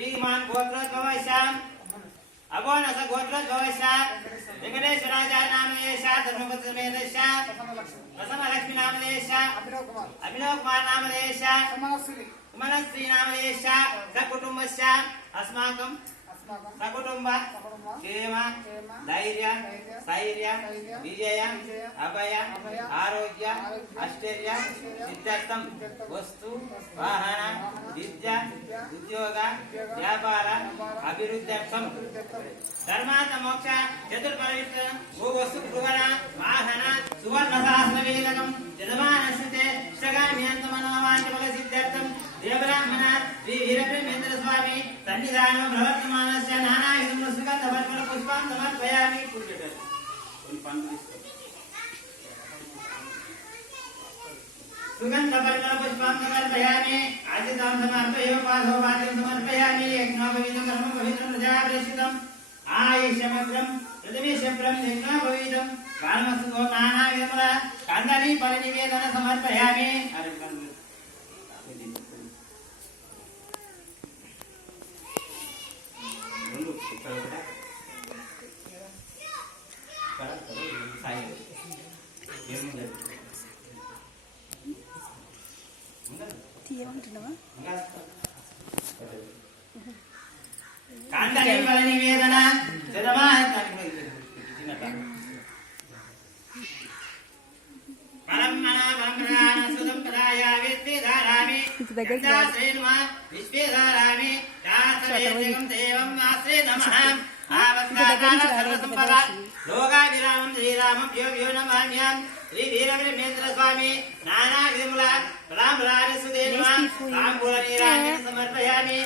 श्रीमान गोत्रोद्भवस्याम् अगोनस गोत्रोद्भवस्या वेंकटेश्वराज नामधेयस्या धर्मपत्रमेधस्या प्रसमलक्ष्मी नामधेयस्या अभिनव कुमार नामधेयस्या सुमनश्री नामधेयस्या सकुटुम्बस्या अस्माकं सकुटुंब क्षेम धैर्य स्थैर्य विजय अभय आरोग्य ऐश्वर्य सिद्धार्थम वस्तु वाहन विद्या उद्योग व्यापार अभिवृद्ध्यर्थम धर्मार्थ मोक्ष चतुर्परित्र भूवस्तु भुवन वाहन सुवर्ण सहस्र वेदकम जन्मानश्रुते षगाम्यन्तमनोवाञ्छफल सिद्ध्यर्थम देवब्राह्मण श्री वीरब्रह्मेन्द्र स्वामी सन्निधानं प्रवर्तमानस्य नानाविधं सुगन्धवर्गण पुष्पान् समर्पयामि सुगन्धवर्गण पुष्पान् समर्पयामि आदितं समर्पयो पादोपाद्यं समर्पयामि यज्ञोपवीतं कर्मपवित्रं प्रजाप्रेषितम् आयुष्यमग्रं पृथिवीशब्रं यज्ञोपवीतं कालमस्तु नानाविधं कान्दानि फलनिवेदन समर्पयामि कांदानी फलनिवेदन लोकाभिरामं श्रीरामं यो नमाम्यां श्री वीरब्रह्मेन्द्र स्वामी नाना विमला राम राज सुदेव राम समर्पयामि।